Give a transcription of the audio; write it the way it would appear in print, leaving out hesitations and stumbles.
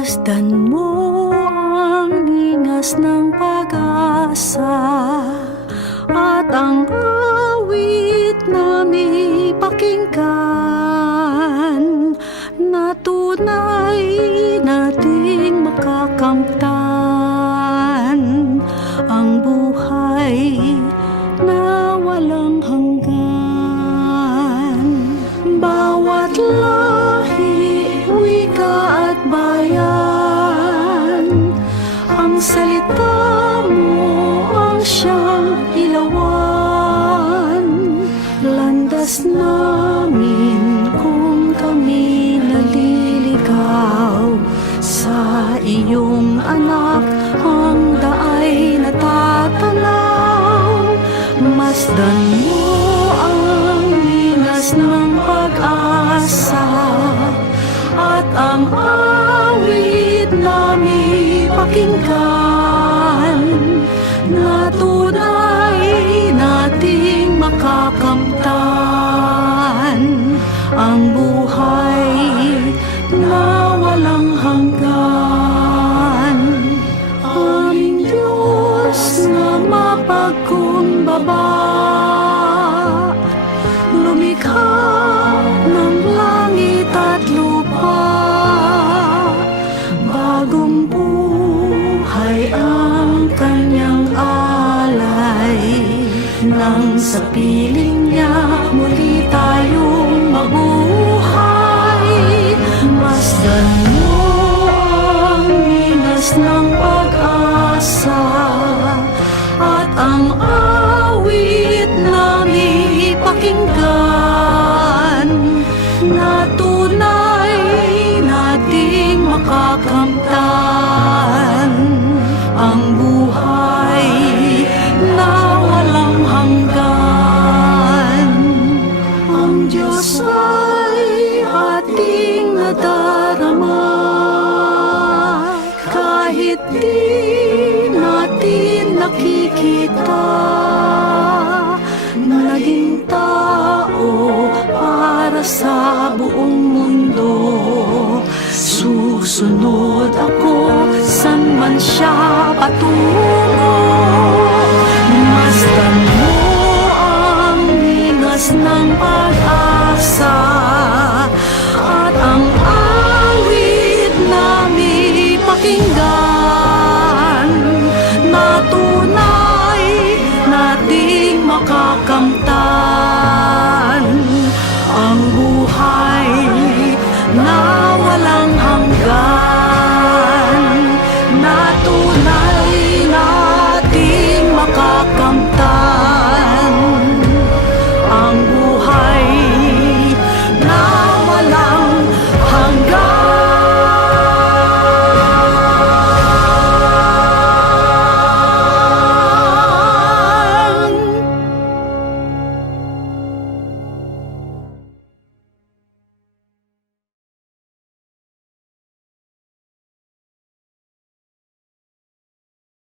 Masdan mo ang hingas ng pag-asa at ang awit na may pakinggan, na tunay nating makakamtan ang buhay na walang hanggan. Bawat lahi, wika at bayan, ang salita mo ang siyang ilawan. Landas namin kung kami naliligaw, sa iyong anak ang daay natatanaw. Masdan mo ang linas ng pag-asa at ang awit na may pakinggan, na tunay nating makakamtan ang buhay na walang hanggan. Aming Diyos na mapagkumbaba, lumikha ng langit at lupa, bagong buhay ang kanyang alay, nang sa piling niya muli tayong mabuhay. Masdan mo ang linas ng pag-asa at ang awit na may pakinggan, na tunay nating makakamtan ang buhay na walang hanggan. Ang Diyos ay ating nadarama, kahit di natin nakikita. Naging tao para sa buong mundo, susunod ako san man siya